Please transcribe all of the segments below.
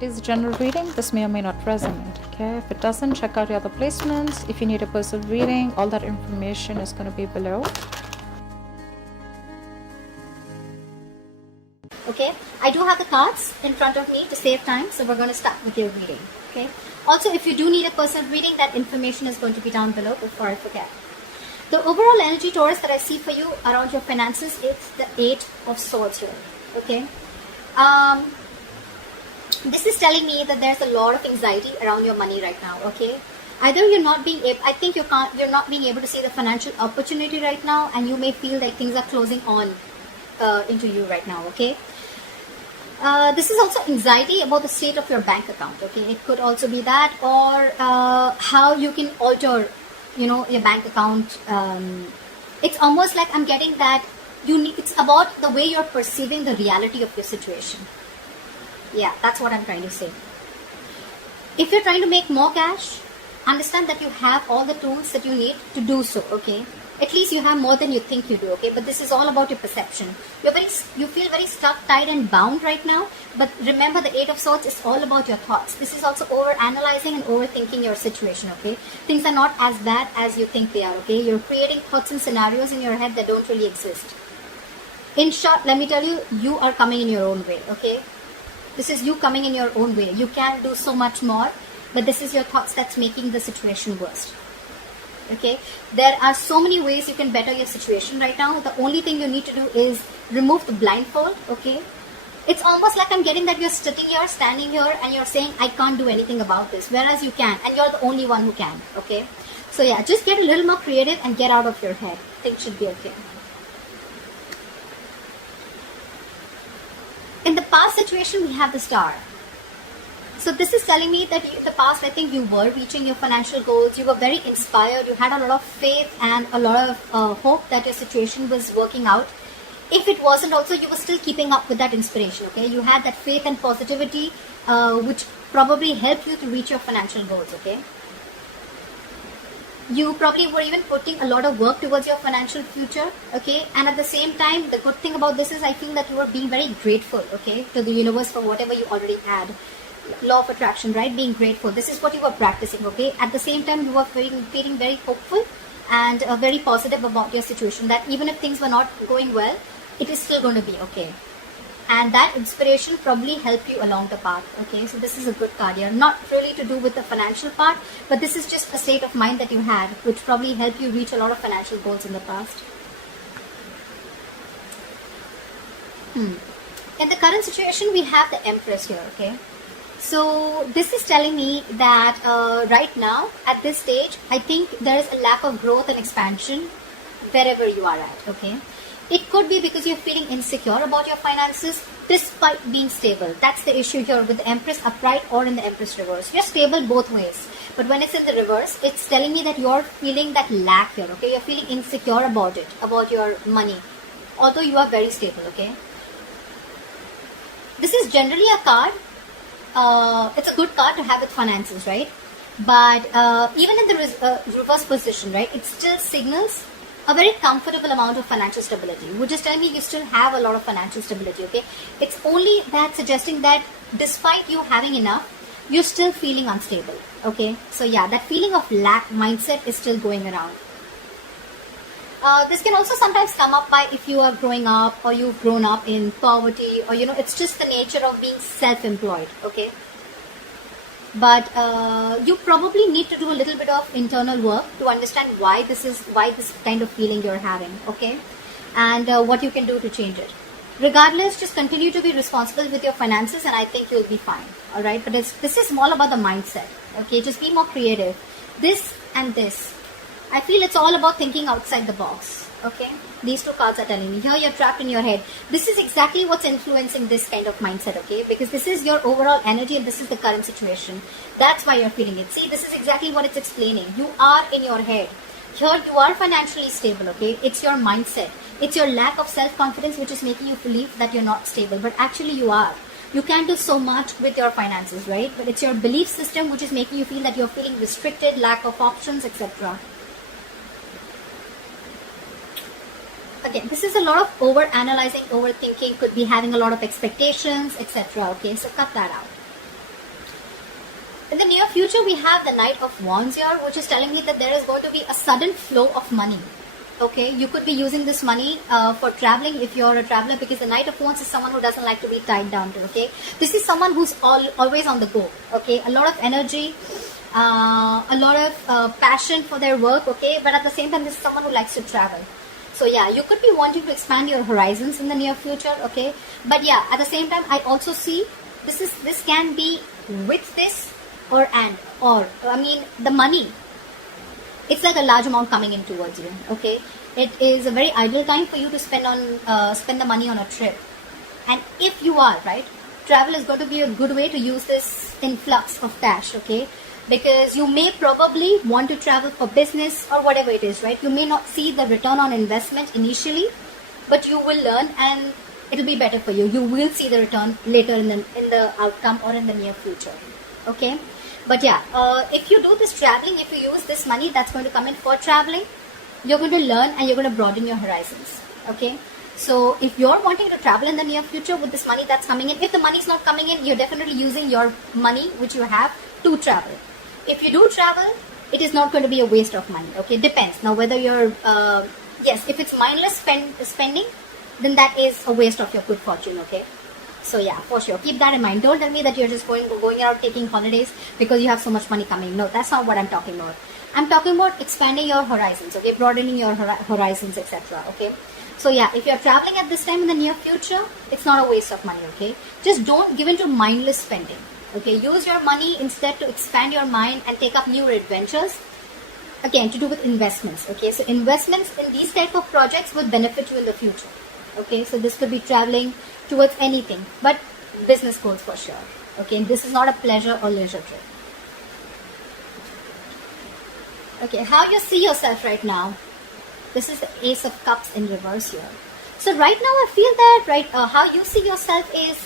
It is a general reading. This may or may not resonate. Okay, if it doesn't, check out your other placements. If you need a personal reading, all that information is going to be below. Okay, I do have the cards in front of me to save time, so we're going to start with your reading. Okay, also if you do need a personal reading, that information is going to be down below before I forget. The overall energy, Taurus, that I see for you around your finances, it's the 8 of Swords here. Okay, this is telling me that there's a lot of anxiety around your money right now. Okay, either you're not being able, I think you're not being able to see the financial opportunity right now, and you may feel like things are closing on into you right now. Okay, this is also anxiety about the state of your bank account. Okay, it could also be that, or how you can alter, your bank account. It's almost like I'm getting that it's about the way you're perceiving the reality of your situation. Yeah, that's what I'm trying to say. If you're trying to make more cash, understand that you have all the tools that you need to do so. Okay, at least you have more than you think you do. Okay, but this is all about your perception. You feel very stuck, tied and bound right now, but remember, the 8 of Swords is all about your thoughts. This is also over analyzing and overthinking your situation. Okay, things are not as bad as you think they are. Okay, you're creating thoughts and scenarios in your head that don't really exist. In short, let me tell you, you are coming in your own way. Okay, this is you coming in your own way. You can do so much more, but this is your thoughts that's making the situation worse. Okay, there are so many ways you can better your situation right now. The only thing you need to do is remove the blindfold. Okay, it's almost like I'm getting that you're sitting here, standing here, and you're saying, I can't do anything about this, whereas you can, and you're the only one who can. Okay, so yeah, just get a little more creative and get out of your head. Things should be okay. In the past situation, we have the Star. So this is telling me that in the past, I think you were reaching your financial goals. You were very inspired. You had a lot of faith and a lot of hope that your situation was working out. If it wasn't also, you were still keeping up with that inspiration. Okay, you had that faith and positivity, which probably helped you to reach your financial goals. Okay, you probably were even putting a lot of work towards your financial future. Okay, and at the same time, the good thing about this is I feel that you were being very grateful. Okay, to the universe for whatever you already had. Law of attraction, right? Being grateful. This is what you were practicing. Okay, at the same time, you were feeling very hopeful and very positive about your situation, that even if things were not going well, it is still going to be okay. And that inspiration probably helped you along the path. Okay, so this is a good card here. Not really to do with the financial part, but this is just a state of mind that you had, which probably helped you reach a lot of financial goals in the past. In the current situation, we have the Empress here. Okay, so this is telling me that right now, at this stage, I think there is a lack of growth and expansion wherever you are at. Okay, it could be because you're feeling insecure about your finances despite being stable. That's the issue here with the Empress upright or in the Empress reverse. You're stable both ways, but when it's in the reverse, it's telling me that you're feeling that lack here. Okay, you're feeling insecure about it, about your money, although you are very stable. Okay, this is generally a card. It's a good card to have with finances, right? But even in the reverse position, right, it still signals a very comfortable amount of financial stability, which is telling me you still have a lot of financial stability. Okay, it's only that suggesting that despite you having enough, you're still feeling unstable. Okay, so yeah, that feeling of lack mindset is still going around. This can also sometimes come up by if you are growing up or you've grown up in poverty, or it's just the nature of being self-employed. Okay, but you probably need to do a little bit of internal work to understand why this kind of feeling you're having. Okay, and what you can do to change it. Regardless, just continue to be responsible with your finances, and I think you'll be fine. All right, but this is all about the mindset. Okay, just be more creative. This and this, I feel it's all about thinking outside the box. Okay, these two cards are telling me here you're trapped in your head. This is exactly what's influencing this kind of mindset. Okay, because this is your overall energy and this is the current situation. That's why you're feeling it. See, this is exactly what it's explaining. You are in your head. Here you are financially stable. Okay, it's your mindset. It's your lack of self-confidence which is making you believe that you're not stable, but actually you are. You can do so much with your finances, right? But it's your belief system which is making you feel that you're feeling restricted, lack of options, etc. Again, this is a lot of over-analyzing, overthinking, could be having a lot of expectations, etc. Okay, so cut that out. In the near future, we have the Knight of Wands here, which is telling me that there is going to be a sudden flow of money. Okay, you could be using this money for traveling if you're a traveler, because the Knight of Wands is someone who doesn't like to be tied down to. Okay, this is someone who's always on the go. Okay, a lot of energy, a lot of passion for their work. Okay, but at the same time, this is someone who likes to travel. So yeah, you could be wanting to expand your horizons in the near future. Okay, but yeah, at the same time, I also see this can be with this or I mean the money. It's like a large amount coming in towards you. Okay, it is a very ideal time for you to spend the money on a trip. And if you are right, travel is going to be a good way to use this influx of cash. Okay, because you may probably want to travel for business or whatever it is. Right, you may not see the return on investment initially, but you will learn and it'll be better for you. You will see the return later in the outcome or in the near future. Okay. But yeah, if you do this traveling, if you use this money that's going to come in for traveling, you're going to learn and you're going to broaden your horizons. Okay. So if you're wanting to travel in the near future with this money that's coming in, if the money's not coming in, you're definitely using your money which you have to travel. If you do travel, it is not going to be a waste of money. Okay. Depends. Now whether you're, yes, if it's mindless spending, then that is a waste of your good fortune. Okay. So yeah, for sure. Keep that in mind. Don't tell me that you're just going out taking holidays because you have so much money coming. No, that's not what I'm talking about. I'm talking about expanding your horizons, okay? Broadening your horizons, etc. Okay? So yeah, if you're traveling at this time in the near future, it's not a waste of money, okay? Just don't give into mindless spending, okay? Use your money instead to expand your mind and take up new adventures. Again, to do with investments, okay? So investments in these type of projects will benefit you in the future, okay? So this could be traveling towards anything, but business goals for sure. Okay, this is not a pleasure or leisure trip. Okay, how you see yourself right now? This is the Ace of Cups in reverse here. So right now I feel that how you see yourself is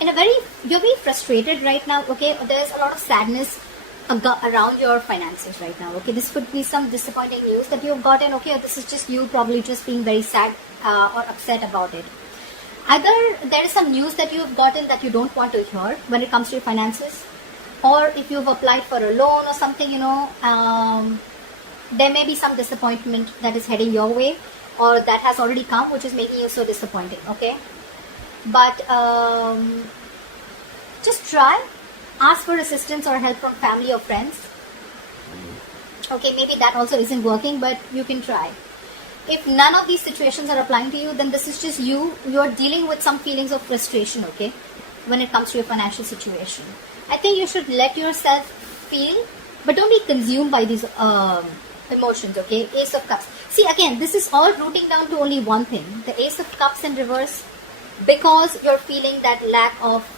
you're very frustrated right now. Okay, there's a lot of sadness around your finances right now. Okay, this could be some disappointing news that you've gotten. Okay, or this is just you probably just being very sad or upset about it. Either there is some news that you've gotten that you don't want to hear when it comes to your finances, or if you've applied for a loan or something, there may be some disappointment that is heading your way or that has already come, which is making you so disappointed. Okay, but just try, ask for assistance or help from family or friends. Okay, maybe that also isn't working, but you can try. If none of these situations are applying to you, then this is just you're dealing with some feelings of frustration, okay, when it comes to your financial situation. I think you should let yourself feel, but don't be consumed by these emotions, okay? Ace of Cups. See, again, this is all rooting down to only one thing. The Ace of Cups in reverse, because you're feeling that lack of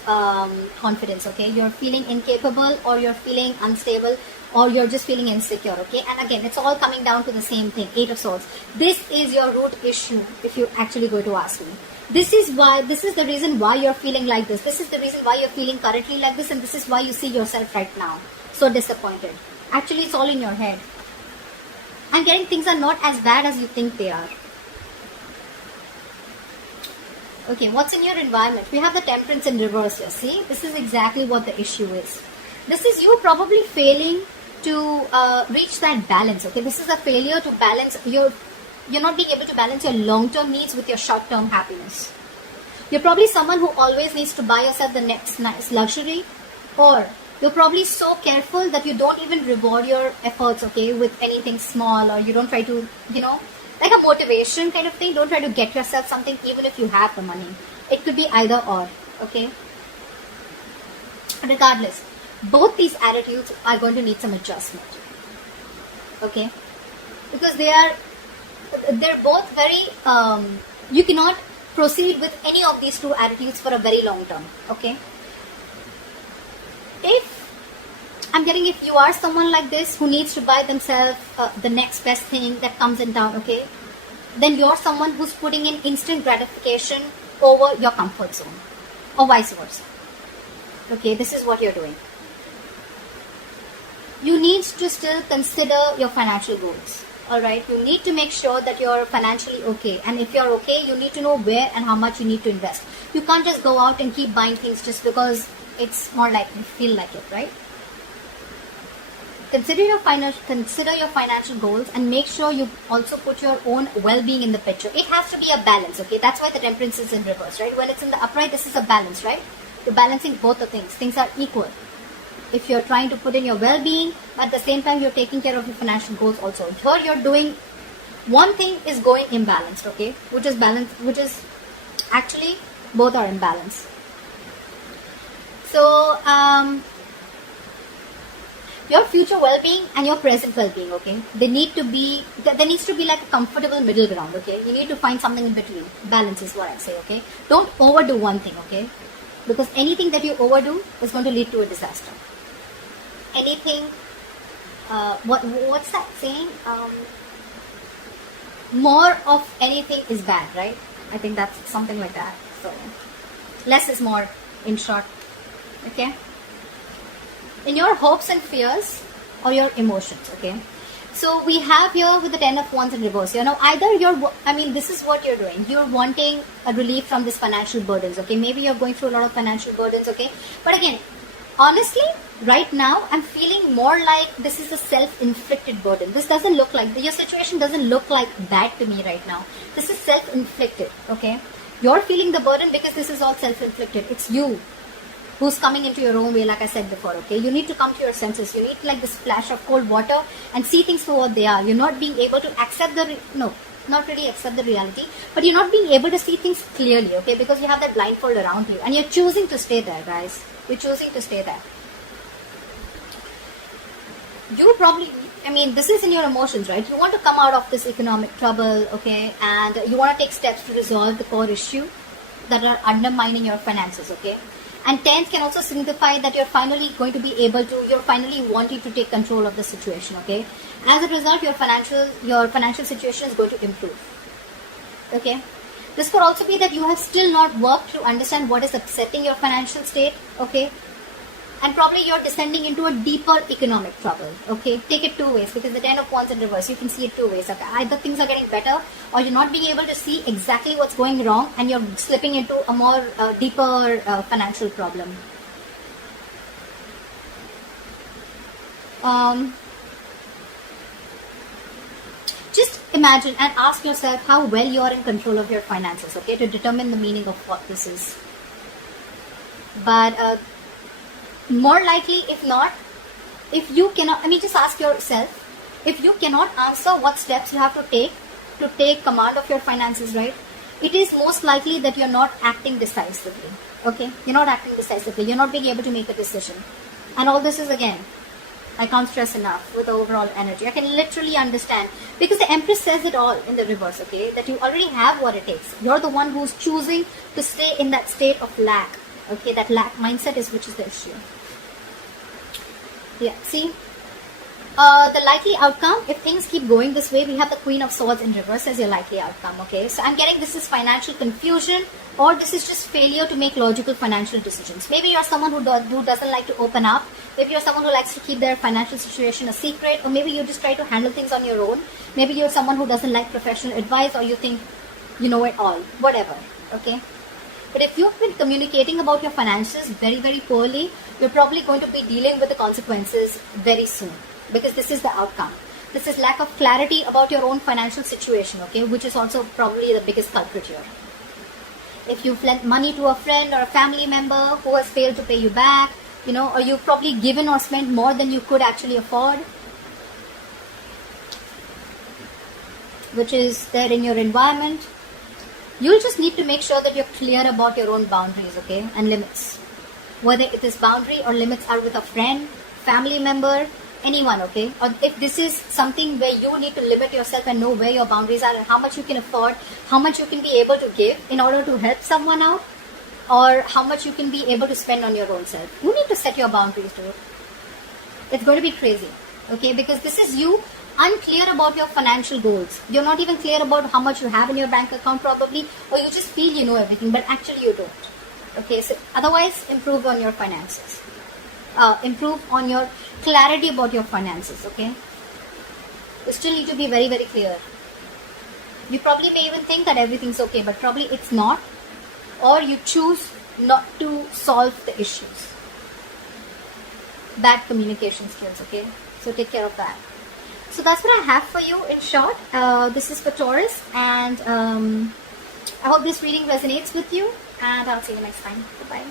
confidence, okay? You're feeling incapable, or you're feeling unstable, or you're just feeling insecure, okay? And again, it's all coming down to the same thing, Eight of Swords. This is your root issue, if you actually go to ask me. This is the reason why you're feeling like this. This is the reason why you're feeling currently like this, and this is why you see yourself right now so disappointed. Actually, it's all in your head. I'm getting things are not as bad as you think they are. Okay, what's in your environment? We have the Temperance in reverse here. See, this is exactly what the issue is. This is you probably failing to reach that balance. Okay, this is a failure to balance you're not being able to balance your long-term needs with your short-term happiness. You're probably someone who always needs to buy yourself the next nice luxury, or you're probably so careful that you don't even reward your efforts, okay, with anything small, or you don't try to, like a motivation kind of thing. Don't try to get yourself something even if you have the money. It could be either or, okay. Regardless, both these attitudes are going to need some adjustment, okay, because they're both very you cannot proceed with any of these two attitudes for a very long term, okay. If you are someone like this who needs to buy themselves the next best thing that comes in town, okay, then you're someone who's putting in instant gratification over your comfort zone, or vice versa. Okay, this is what you're doing. You need to still consider your financial goals. Alright, you need to make sure that you're financially okay. And if you're okay, you need to know where and how much you need to invest. You can't just go out and keep buying things just because it's more like you feel like it, right? consider your financial goals, and make sure you also put your own well-being in the picture. It has to be a balance, okay? That's why the Temperance is in reverse, right? When it's in the upright, this is a balance, right? You're balancing both the things. Things are equal. If you're trying to put in your well-being, but at the same time you're taking care of your financial goals also. Here you're doing one thing is going imbalanced, okay? Which is actually both are imbalanced. So your future well-being and your present well-being, okay? There needs to be like a comfortable middle ground, okay? You need to find something in between. Balance is what I say, okay? Don't overdo one thing, okay? Because anything that you overdo is going to lead to a disaster. Anything, what's that saying? More of anything is bad, right? I think that's something like that. So less is more, in short, okay? In your hopes and fears or your emotions, okay? So we have here with the 10 of Wands in reverse. You know, either this is what you're doing. You're wanting a relief from this financial burdens, okay? Maybe you're going through a lot of financial burdens, okay? But again, honestly, right now, I'm feeling more like this is a self-inflicted burden. This doesn't look like, your situation doesn't look like that to me right now. This is self-inflicted, okay? You're feeling the burden because this is all self-inflicted. It's you who's coming into your own way, like I said before, okay? You need to come to your senses. You need like this splash of cold water and see things for what they are. You're not being able to accept not really accept the reality, but you're not being able to see things clearly, okay? Because you have that blindfold around you and you're choosing to stay there, guys. You're choosing to stay there. You probably, this is in your emotions, right? You want to come out of this economic trouble, okay? And you want to take steps to resolve the core issue that are undermining your finances, okay? And 10th can also signify that you're finally wanting to take control of the situation, okay? As a result, your financial situation is going to improve, okay? This could also be that you have still not worked to understand what is upsetting your financial state, okay? And probably you're descending into a deeper economic trouble, okay? Take it two ways, because the 10 of Wands in reverse, you can see it two ways, okay? Either things are getting better, or you're not being able to see exactly what's going wrong, and you're slipping into a more deeper financial problem. Just imagine and ask yourself how well you are in control of your finances, okay? To determine the meaning of what this is. But more likely, if not, if you cannot, just ask yourself, if you cannot answer what steps you have to take command of your finances, right? It is most likely that you're not acting decisively, okay? You're not acting decisively. You're not being able to make a decision. And all this is, again, I can't stress enough with the overall energy. I can literally understand, because the Empress says it all in the reverse, okay? That you already have what it takes. You're the one who's choosing to stay in that state of lack, okay? That lack mindset which is the issue. Yeah, see, the likely outcome, if things keep going this way, we have the Queen of Swords in reverse as your likely outcome, okay? So I'm getting this is financial confusion, or this is just failure to make logical financial decisions. Maybe you're someone who doesn't like to open up. Maybe you're someone who likes to keep their financial situation a secret, or maybe you just try to handle things on your own. Maybe you're someone who doesn't like professional advice, or you think you know it all, whatever, okay? But if you've been communicating about your finances very, very poorly, you're probably going to be dealing with the consequences very soon, because this is the outcome. This is lack of clarity about your own financial situation, okay, which is also probably the biggest culprit here. If you've lent money to a friend or a family member who has failed to pay you back, or you've probably given or spent more than you could actually afford, which is there in your environment, you'll just need to make sure that you're clear about your own boundaries, okay, and limits. Whether it is boundary or limits are with a friend, family member, anyone, okay? Or if this is something where you need to limit yourself and know where your boundaries are and how much you can afford, how much you can be able to give in order to help someone out, or how much you can be able to spend on your own self. You need to set your boundaries, dude. It's going to be crazy, okay? Because this is you unclear about your financial goals. You're not even clear about how much you have in your bank account probably, or you just feel you know everything, but actually you don't. Okay, so otherwise improve on your finances. Improve on your clarity about your finances, okay? You still need to be very, very clear. You probably may even think that everything's okay, but probably it's not, or you choose not to solve the issues. bad communication skills, okay? So take care of that. So that's what I have for you in short. This is for Taurus, and I hope this reading resonates with you, and I'll see you next time. Bye-bye.